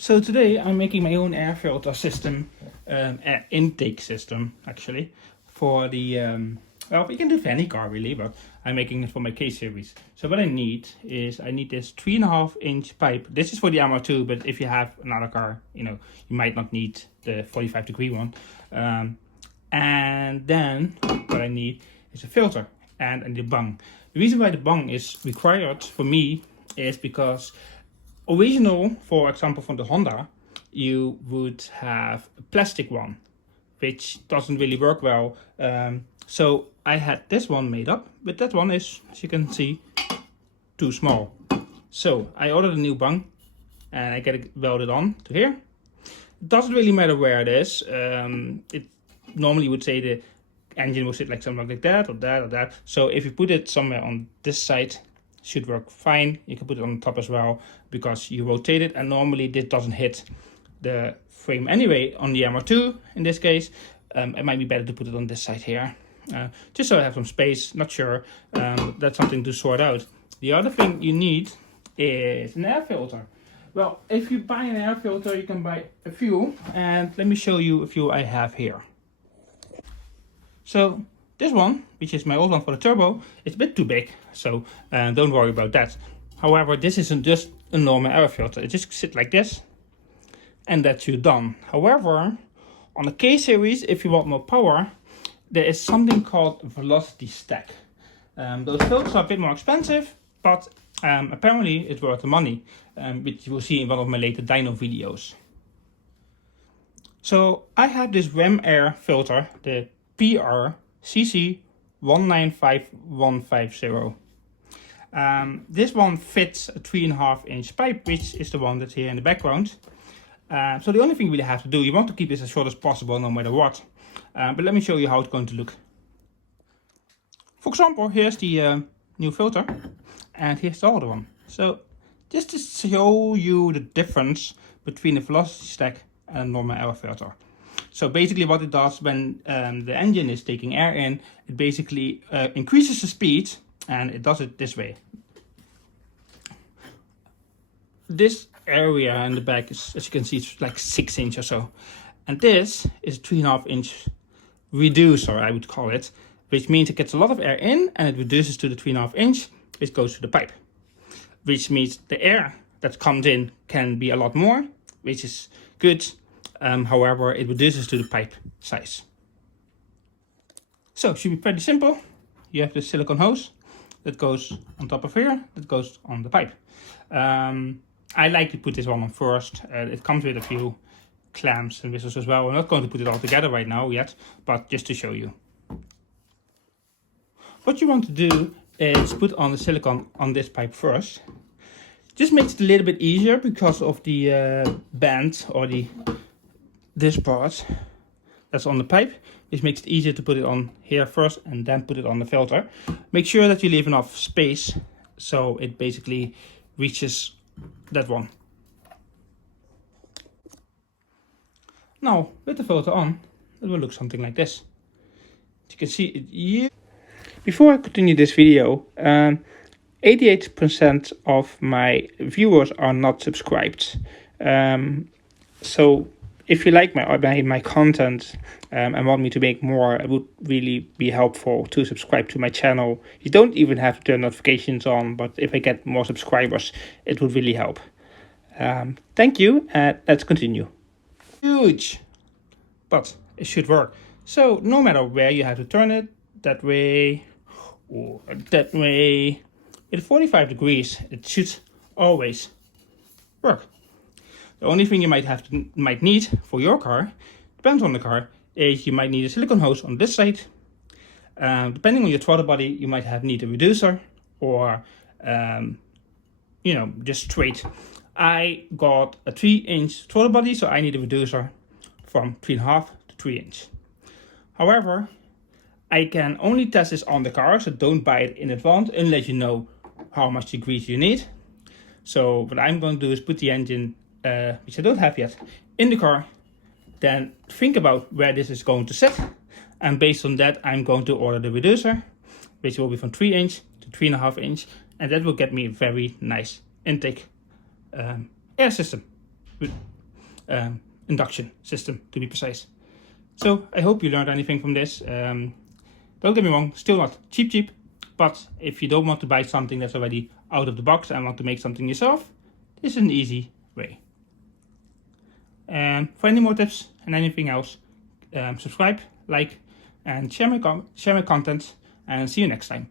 So today I'm making my own air filter system, air intake system actually, for the, well, you can do it for any car really, but I'm making it for my K series. So what I need is, I need this 3.5-inch pipe. This is for the MR2, but if you have another car, you might not need the 45-degree one. And then what I need is a filter and a bung. The reason why the bung is required for me is because original, for example, from the Honda, you would have a plastic one, which doesn't really work well. So I had this one made up, but that one is, as you can see, too small. So I ordered a new bung and I get it welded on to here. It doesn't really matter where it is. It normally would say the engine will sit like something like that or that or that. So if you put it somewhere on this side, should work fine. You can put it on the top as well because you rotate it, and normally this doesn't hit the frame anyway on the MR2 in this case. It might be better to put it on this side here, just so I have some space. Not sure, that's something to sort out. The other thing you need is an air filter. Well, if you buy an air filter, you can buy a few, and let me show you a few I have here. So this one, which is my old one for the turbo, it's a bit too big, so don't worry about that. However, this isn't just a normal air filter. It just sits like this, and that's you done. However, on the K series, if you want more power, there is something called velocity stack. Those filters are a bit more expensive, but apparently it's worth the money, which you will see in one of my later dyno videos. So I have this Ram Air filter, the PR-CC195150. This one fits a 3.5-inch pipe, which is the one that's here in the background. So the only thing you really have to do, you want to keep this as short as possible no matter what. But let me show you how it's going to look. For example, here's the new filter, and here's the older one. So just to show you the difference between the velocity stack and a normal air filter. So basically what it does when the engine is taking air in, it basically increases the speed, and it does it this way. This area in the back is, as you can see, it's like 6 inch or so. And this is a 3.5-inch reducer, I would call it, which means it gets a lot of air in and it reduces to the 3.5-inch, which goes to the pipe. Which means the air that comes in can be a lot more, which is good. However, it reduces to the pipe size. So it should be pretty simple. You have the silicone hose that goes on top of here, that goes on the pipe. I like to put this one on first. It comes with a few clamps and whistles as well. I'm not going to put it all together right now yet, but just to show you. What you want to do is put on the silicone on this pipe first. Just makes it a little bit easier because of the band or this part that's on the pipe, which makes it easier to put it on here first and then put it on the filter. Make sure that you leave enough space so it basically reaches that one. Now with the filter on, it will look something like this. As you can see it here. Before I continue this video, 88% of my viewers are not subscribed. So if you like my content and want me to make more, it would really be helpful to subscribe to my channel. You don't even have to turn notifications on, but if I get more subscribers, it would really help. Thank you, and let's continue. Huge, but it should work. So no matter where you have to turn it, that way or that way, at 45 degrees, it should always work. The only thing you might need for your car, depends on the car, is you might need a silicone hose on this side. Depending on your throttle body, you might need a reducer or, just straight. I got a 3-inch throttle body, so I need a reducer from 3.5 to 3 inch. However, I can only test this on the car, so don't buy it in advance unless you know how much degrees you need. So what I'm going to do is put the engine, which I don't have yet, in the car, then think about where this is going to sit, and based on that I'm going to order the reducer, which will be from 3 inch to 3.5 inch, and that will get me a very nice intake air system. induction system, to be precise. So I hope you learned anything from this. Don't get me wrong, still not cheap, but if you don't want to buy something that's already out of the box and want to make something yourself, this is an easy way. And for any more tips and anything else, subscribe, like, and share my content, and see you next time.